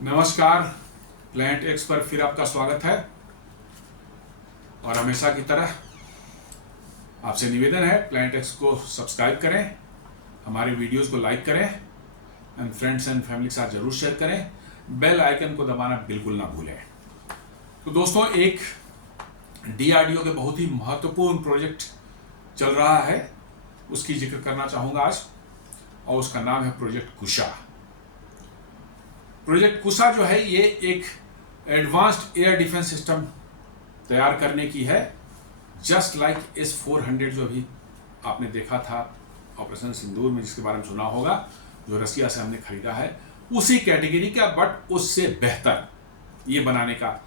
नमस्कार। Plant x पर फिर आपका स्वागत है और हमेशा की तरह आपसे निवेदन है प्लांट एक्स को सब्सक्राइब करें, हमारे वीडियोस को लाइक करें एंड फ्रेंड्स एंड फैमिली के साथ जरूर शेयर करें। बेल आइकन को दबाना बिल्कुल ना भूलें। तो दोस्तों, एक डीआरडीओ के बहुत ही महत्वपूर्ण प्रोजेक्ट चल रहा है, उसकी जिक्र करना चाहूँगा आज, और उसका नाम है प्रोजेक्ट कुशा। प्रोजेक्ट कुशा जो है ये एक एडवांस्ड एयर डिफेंस सिस्टम तैयार करने की है, जस्ट लाइक S-400 जो अभी आपने देखा था ऑपरेशन सिंदूर में, जिसके बारे में सुना होगा, जो रसिया से हमने खरीदा है, उसी कैटेगरी का बट उससे बेहतर ये बनाने का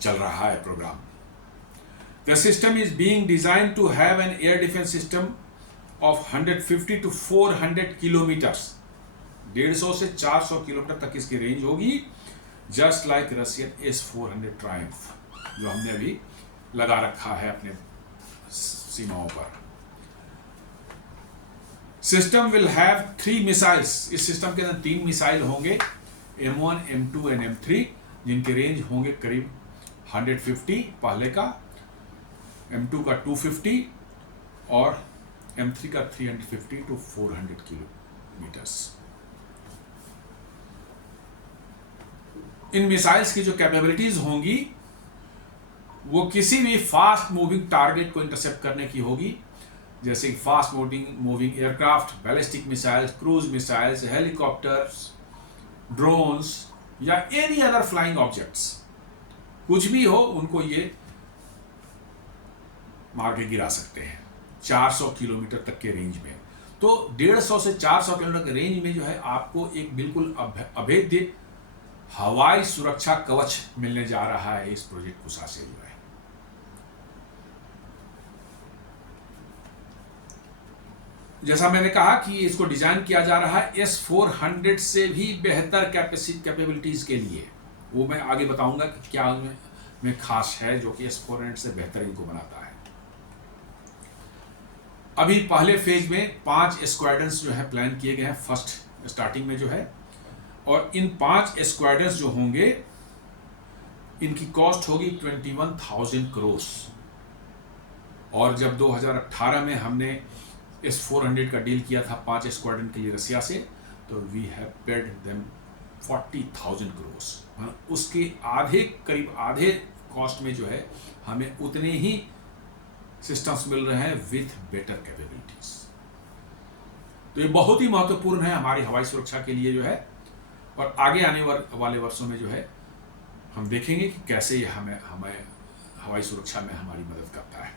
चल रहा है programme. The system is being design to have an air defence system of 150 to 400 kilometres, 150 से 400 किलोमीटर तक इसकी रेंज होगी, just like Russian S-400 Triumph जो हमने अभी लगा रखा है अपने सीमाओं पर। System will have 3 missiles. इस सिस्टम के अंदर 3 मिसाइल होंगे, M1, M2 एंड M3, जिनके रेंज होंगे करीब 150 पहले का, M2 का 250 और M3 का 350 to 400 किलोमीटर्स। इन मिसाइल्स की जो कैपेबिलिटीज होंगी वो किसी भी फास्ट मूविंग टारगेट को इंटरसेप्ट करने की होगी, जैसे fast moving aircraft, ballistic missiles, cruise missiles, helicopters, drones या एनी अदर फ्लाइंग ऑब्जेक्ट्स, कुछ भी हो उनको ये मार के गिरा सकते हैं 400 किलोमीटर तक के रेंज में। तो 150 से 400 किलोमीटर के रेंज में जो है आपको एक बिल्कुल अभेद्य हवाई सुरक्षा कवच मिलने जा रहा है इस प्रोजेक्ट कुशा से जो है। जैसा मैंने कहा कि इसको डिजाइन किया जा रहा है S-400 से भी बेहतर कैपेबिलिटीज के लिए, वो मैं आगे बताऊंगा कि क्या में खास है जो कि S-400 से बेहतर इनको बनाता है। अभी पहले फेज में 5 स्क्वाड्रंस जो है प्लान किए गए हैं फर्स्ट स्टार्टिंग में जो है, और इन 5 स्क्वाड्रंस जो होंगे इनकी कॉस्ट होगी 21,000 करोड़। और जब 2018 में हमने S-400 का डील किया था 5 स्क्वाड्रन के लिए रसिया से, तो we have paid them 40,000 crore. उसके आधे, करीब आधे कॉस्ट में जो है हमें उतने ही सिस्टम्स मिल रहे हैं विथ बेटर कैपेबिलिटीज। तो ये बहुत ही महत्वपूर्ण है हमारी हवाई सुरक्षा के लिए जो है, और आगे आने वाले वर्षों में जो है हम देखेंगे कि कैसे ये हमें हवाई सुरक्षा में हमारी मदद करता है।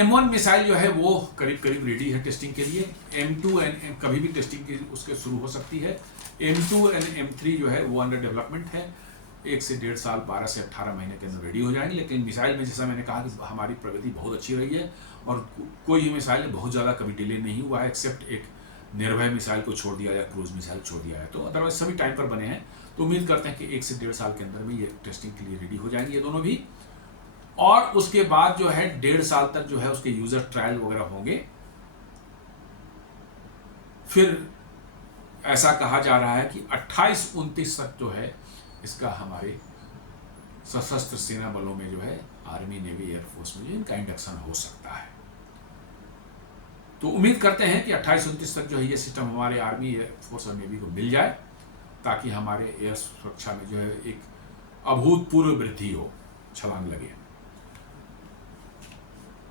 M1 मिसाइल जो है वो करीब रेडी है टेस्टिंग के लिए। M2 एंड कभी भी टेस्टिंग की उसके शुरू हो सकती है। M2 एंड M3 जो है वो अंडर डेवलपमेंट है, 1 से 1.5 साल, 12 से 18 महीने के अंदर रेडी हो जाएंगे। लेकिन मिसाइल में जैसा मैंने कहा कि हमारी प्रगति बहुत अच्छी रही है, और कोई भी मिसाइल बहुत ज़्यादा कभी डिले नहीं हुआ है, एक्सेप्ट एक निर्भय मिसाइल को छोड़ दिया या क्रूज मिसाइल छोड़ दिया है, तो अदरवाइज सभी टाइम पर बने हैं। तो उम्मीद करते हैं कि 1 से 1.5 साल के अंदर में ये टेस्टिंग के लिए रेडी हो जाएंगे ये दोनों भी, और उसके बाद जो है 1.5 साल तक जो है उसके यूजर ट्रायल वगैरह होंगे। फिर ऐसा कहा जा रहा है कि 28-29 तक जो है इसका हमारे सशस्त्र सेना बलों में जो है आर्मी, नेवी, एयरफोर्स में जो इनका इंडक्शन हो सकता है। तो उम्मीद करते हैं कि 28-29 तक जो है ये सिस्टम हमारे आर्मी, एयरफोर्स और नेवी को मिल जाए, ताकि हमारे एयर सुरक्षा में जो है एक अभूतपूर्व वृद्धि हो, छलांग लगे।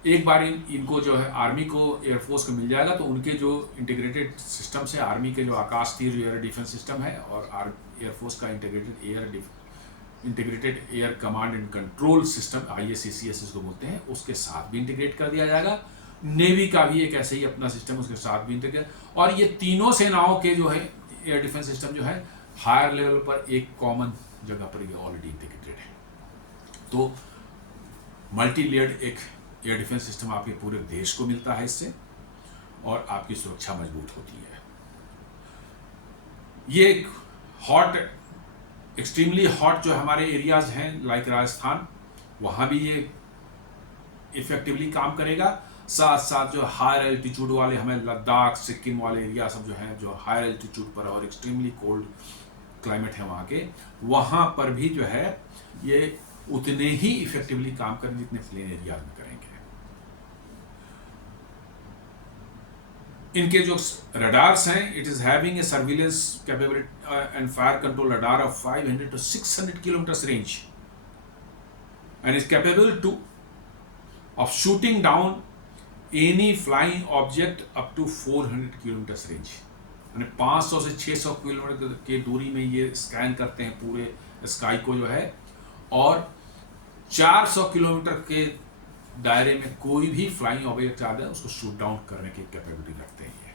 एक बार इनको जो है आर्मी को, एयरफोर्स को मिल जाएगा तो उनके जो इंटीग्रेटेड सिस्टम्स है, आर्मी के जो आकाश तीर एयर डिफेंस सिस्टम है, और एयरफोर्स का integrated air command and control system IACCS इसको बोलते हैं, उसके साथ भी इंटीग्रेट कर दिया जाएगा। नेवी का भी एक ऐसे ही अपना सिस्टम उसके साथ भी इंटीग्रेट, और ये तीनों सेनाओं के जो है एयर डिफेंस सिस्टम जो है हायर लेवल पर एक कॉमन जगह पर ये ऑलरेडी इंटीग्रेटेड है। तो मल्टी लेयर्ड एक एयर डिफेंस सिस्टम आपके पूरे देश को मिलता है इससे, और आपकी सुरक्षा मजबूत होती है। ये एक हॉट, एक्सट्रीमली हॉट जो हमारे एरियाज हैं लाइक राजस्थान, वहाँ भी ये इफेक्टिवली काम करेगा। साथ साथ जो हायर एल्टीट्यूड वाले, हमें लद्दाख सिक्किम वाले एरिया सब जो हैं, जो हायर एल्टीट्यूड पर और एक्सट्रीमली कोल्ड क्लाइमेट है वहाँ के, वहाँ पर भी जो है ये उतने ही इफेक्टिवली काम करें जितने प्लेन एरियाज में करेंगे। इनके जो रडार्स हैं, it is having a surveillance capability and fire control radar of 500 to 600 kilometre range and is capable to of shooting down any flying object up to 400 kilometre range. यानी 500 से 600 kilometre की दूरी में ये स्कैन करते हैं पूरे स्काई को जो है, और 400 किलोमीटर के दायरे में कोई भी फ्लाइंग ऑब्जेक्ट आता है उसको शूट डाउन करने की कैपेबिलिटी रखते हैं ये।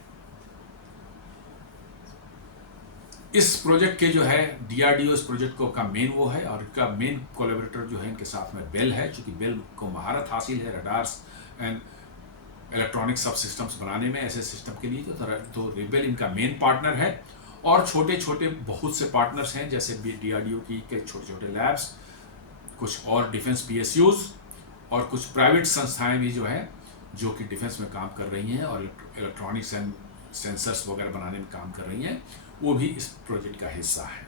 इस प्रोजेक्ट के जो है DRDO इस प्रोजेक्ट को का मेन वो है, और इनका मेन कोलैबोरेटर जो है इनके साथ में बेल है, क्योंकि बेल को महारत हासिल है रडार्स एंड इलेक्ट्रॉनिक सब सिस्टम्स बनाने में ऐसे सिस्टम के लिए। तो बेल इनका मेन पार्टनर है, और छोटे छोटे बहुत से पार्टनर्स हैं, जैसे DRDO की के छोटे छोटे लैब्स, कुछ और डिफेंस PSUs और कुछ प्राइवेट संस्थाएं भी जो है जो कि डिफेंस में काम कर रही हैं और इलेक्ट्रॉनिक्स एंड सेंसर्स वगैरह बनाने में काम कर रही हैं, वो भी इस प्रोजेक्ट का हिस्सा है।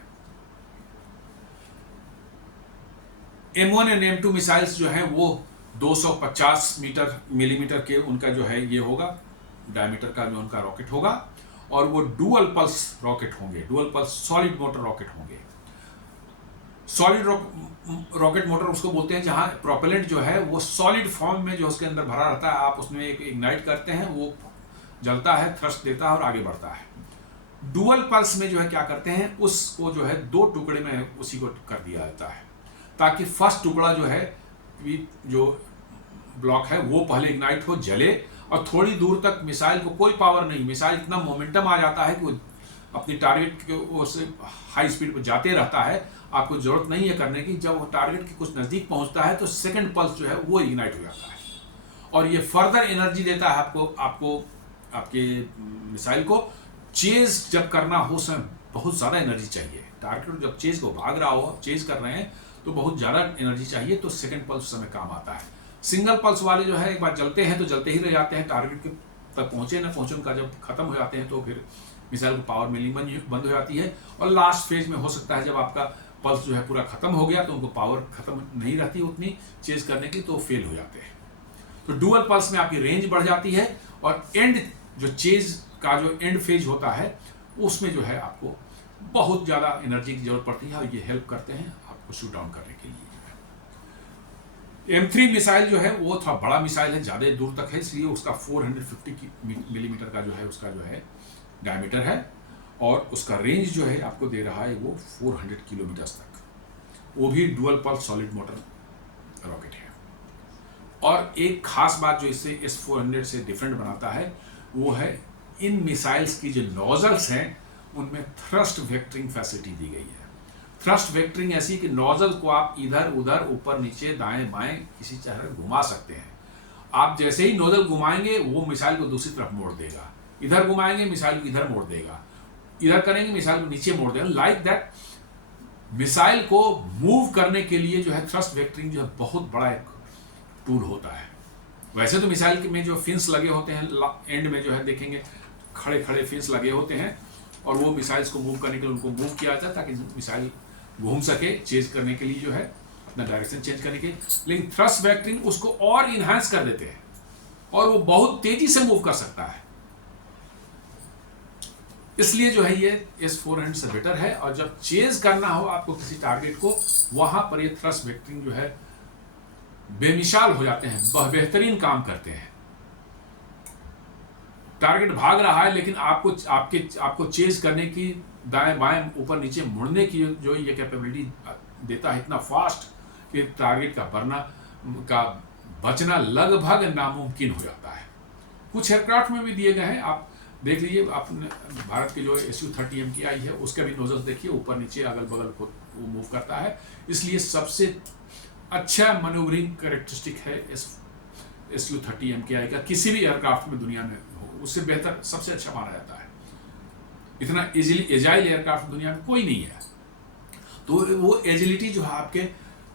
M1 एंड M2 मिसाइल्स जो हैं वो 250 मिलीमीटर के उनका जो है ये होगा, डायमीटर का जो उनका रॉकेट होगा, और वो डुअल पल्स रॉकेट होंगे, dual pulse solid motor rocket होंगे। सॉलिड रॉकेट मोटर उसको बोलते हैं जहां प्रोपेलेंट जो है वो सॉलिड फॉर्म में जो उसके अंदर भरा रहता है, आप उसमें एक इग्नाइट करते हैं, वो जलता है, थ्रस्ट देता है और आगे बढ़ता है। डुअल पल्स में जो है क्या करते हैं, उसको जो है 2 टुकड़े में उसी को कर दिया जाता है, ताकि फर्स्ट टुकड़ा जो है जो ब्लॉक है वो पहले इग्नाइट हो, जले, और थोड़ी दूर तक मिसाइल को कोई पावर नहीं, मिसाइल इतना मोमेंटम आ जाता है कि वो अपनी टारगेट के उससे हाई स्पीड पर जाते रहता है, आपको जरूरत नहीं है करने की। जब वो टारगेट के कुछ नज़दीक पहुंचता है तो सेकंड पल्स जो है वो इग्नाइट हो जाता है, और ये फर्दर एनर्जी देता है आपको आपके मिसाइल को। चेज जब करना हो समय बहुत ज़्यादा एनर्जी चाहिए, टारगेट जब चेज को भाग रहा हो, चेज कर रहे हैं तो बहुत ज़्यादा एनर्जी चाहिए, तो सेकंड पल्स उस समय काम आता है। सिंगल पल्स वाले जो है एक बार जलते हैं तो जलते ही रह जाते हैं, टारगेट के तक पहुंचे ना पहुंचे, उनका जब खत्म हो जाते हैं तो फिर मिसाइल को पावर मिलिंग बंद हो जाती है, और लास्ट फेज में हो सकता है जब आपका पल्स जो है पूरा खत्म हो गया तो उनको पावर खत्म नहीं रहती उतनी चेज करने की, तो फेल हो जाते हैं। तो डुअल पल्स में आपकी रेंज बढ़ जाती है, और एंड जो चेज का जो एंड फेज होता है उसमें जो है आपको बहुत ज़्यादा एनर्जी की जरूरत पड़ती है, और ये हेल्प करते हैं आपको शूट डाउन करने के लिए। M3 मिसाइल जो है वो थोड़ा बड़ा मिसाइल है, ज़्यादा दूर तक है, इसलिए उसका 450 मिलीमीटर का जो है उसका जो है डायमीटर है, और उसका रेंज जो है आपको दे रहा है वो 400 किलोमीटर तक, वो भी dual pulse solid motor rocket है। और एक खास बात जो इसे S-400 से डिफरेंट बनाता है वो है इन मिसाइल्स की जो नोजल्स हैं उनमें थ्रस्ट वेक्टरिंग फैसिलिटी दी गई है। थ्रस्ट वेक्टरिंग ऐसी कि नोजल को आप इधर उधर ऊपर नीचे दाएं बाएं किसी तरह घुमा सकते हैं। आप जैसे ही नोजल घुमाएंगे वो मिसाइल को दूसरी तरफ मोड़ देगा, इधर घुमाएंगे मिसाइल को इधर मोड़ देगा, इधर करेंगे मिसाइल को नीचे मोड़ देगा। लाइक दैट मिसाइल को मूव करने के लिए जो है थ्रस्ट वेक्टरिंग जो है बहुत बड़ा एक टूल होता है। वैसे तो मिसाइल में जो फिन्स लगे होते हैं एंड में जो है देखेंगे खड़े खड़े फिन्स लगे होते हैं, और वो मिसाइल्स को मूव करने के लिए उनको मूव किया जाता है ताकि मिसाइल घूम सके चेंज करने के लिए, जो है अपना डायरेक्शन चेंज करने के लिए। लेकिन थ्रस्ट वेक्टरिंग उसको और इन्हांस कर देते हैं, और वो बहुत तेजी से मूव कर सकता है, इसलिए जो है ये S-400 से बेटर है। और जब चेज करना हो आपको किसी टारगेट को, वहां पर ये थ्रस्ट वेक्टरिंग जो है बेमिसाल हो जाते हैं, बेहतरीन काम करते हैं। टारगेट भाग रहा है लेकिन आपको चेज करने की, दाएं बाएं ऊपर नीचे मुड़ने की जो ये कैपेबिलिटी देता है, इतना फास्ट कि टारगेट का बचना लगभग नामुमकिन हो जाता है। कुछ एयरक्राफ्ट में भी दिए गए हैं, आप देख लीजिए, आपने भारत के जो Su-30 MKI है उसका भी नोजल देखिए, ऊपर नीचे अगल बगल को वो मूव करता है, इसलिए सबसे अच्छा मैन्यूवरिंग कैरेक्टरिस्टिक है Su-30 MKI का, किसी भी एयरक्राफ्ट में दुनिया में हो उससे बेहतर सबसे अच्छा माना जाता है। इतना एजाइल एयरक्राफ्ट दुनिया में कोई नहीं है। तो वो एजिलिटी जो है आपके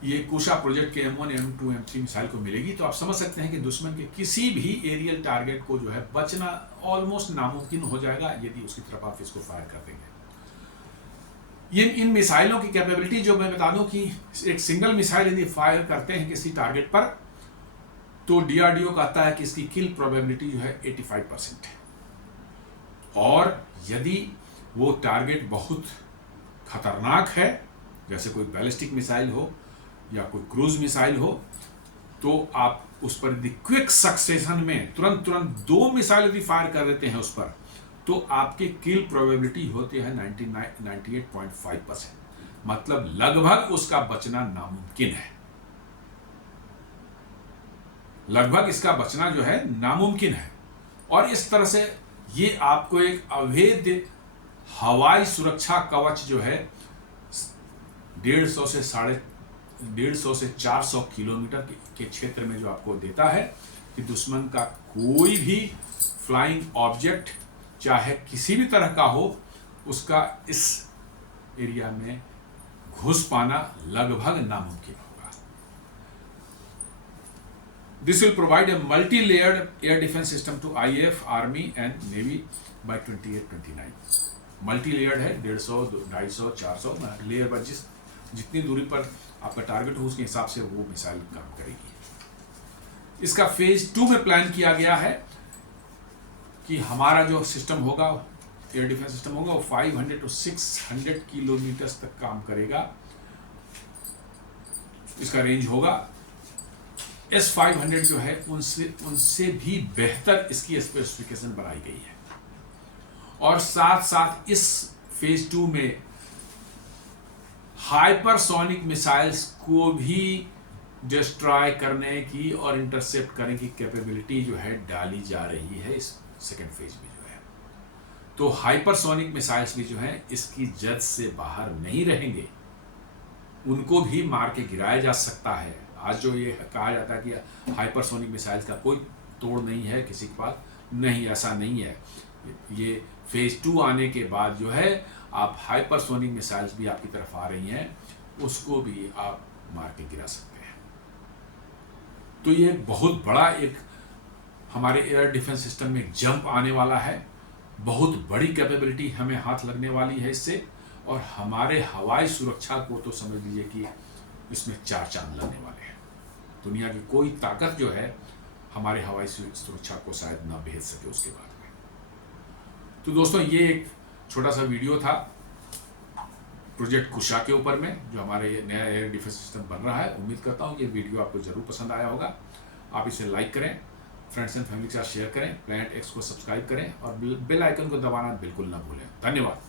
ये कुशा प्रोजेक्ट के M1, M2, M3 मिसाइल को मिलेगी, तो आप समझ सकते हैं कि दुश्मन के किसी भी एरियल टारगेट को जो है बचना ऑलमोस्ट नामुमकिन हो जाएगा यदि उसकी तरफ आप इसको फायर कर देंगे। ये इन मिसाइलों की कैपेबिलिटी जो मैं बता दूं कि एक सिंगल मिसाइल यदि फायर करते हैं किसी टारगेट पर, तो DRDO कहता है कि इसकी किल प्रोबेबिलिटी जो है 85% है। और यदि वो टारगेट बहुत खतरनाक है, जैसे कोई बैलिस्टिक मिसाइल हो या कोई क्रूज मिसाइल हो, तो आप उस पर यदि क्विक सक्सेशन में तुरंत 2 मिसाइल यदि फायर कर देते हैं उस पर, तो आपकी किल प्रोबेबिलिटी होती है 98.5%, मतलब लगभग उसका बचना नामुमकिन है। लगभग इसका बचना जो है नामुमकिन है। और इस तरह से ये आपको एक अवैध हवाई सुरक्षा कवच जो है 150 से 400 किलोमीटर के क्षेत्र में जो आपको देता है कि दुश्मन का कोई भी फ्लाइंग ऑब्जेक्ट चाहे किसी भी तरह का हो, उसका इस एरिया में घुस पाना लगभग नामुमकिन होगा। This will provide a multi layered air defence system to IAF, army and navy by 28-29। Multi layered है, 150, 250, 400 लेयर पर जितनी दूरी पर आपका टारगेट हो उसके हिसाब से वो मिसाइल काम करेगी। इसका फेज 2 में प्लान किया गया है कि हमारा जो सिस्टम होगा, एयर डिफेंस सिस्टम होगा, वो 500 to 600 किलोमीटर तक काम करेगा। इसका रेंज होगा। S-500 जो है उनसे भी बेहतर इसकी स्पेसिफिकेशन बनाई गई है। और साथ साथ इस फेज 2 में हाइपरसोनिक मिसाइल्स को भी डिस्ट्रॉय करने की और इंटरसेप्ट करने की कैपेबिलिटी जो है डाली जा रही है इस सेकेंड फेज में जो है। तो हाइपरसोनिक मिसाइल्स भी जो हैं इसकी जद से बाहर नहीं रहेंगे, उनको भी मार के गिराया जा सकता है। आज जो ये कहा जाता है कि हाइपरसोनिक मिसाइल्स का कोई तोड़ नहीं है किसी के पास, नहीं, ऐसा नहीं है। ये फेज 2 आने के बाद जो है आप हाइपरसोनिक मिसाइल्स भी आपकी तरफ आ रही हैं, उसको भी आप मार के गिरा सकते हैं। तो ये बहुत बड़ा एक हमारे एयर डिफेंस सिस्टम में जंप आने वाला है। बहुत बड़ी कैपेबिलिटी हमें हाथ लगने वाली है इससे, और हमारे हवाई सुरक्षा को तो समझ लीजिए कि इसमें 4 चांद लगने वाले हैं। दुनिया की कोई ताकत जो है हमारे हवाई सुरक्षा को शायद ना भेज सके उसके बाद में। तो दोस्तों, ये एक छोटा सा वीडियो था प्रोजेक्ट कुशा के ऊपर में, जो हमारे नया एयर डिफेंस सिस्टम बन रहा है। उम्मीद करता हूँ कि वीडियो आपको ज़रूर पसंद आया होगा। आप इसे लाइक करें, फ्रेंड्स एंड फैमिली के साथ शेयर करें, प्लैनेट एक्स को सब्सक्राइब करें और बेल आइकन को दबाना बिल्कुल ना भूलें। धन्यवाद।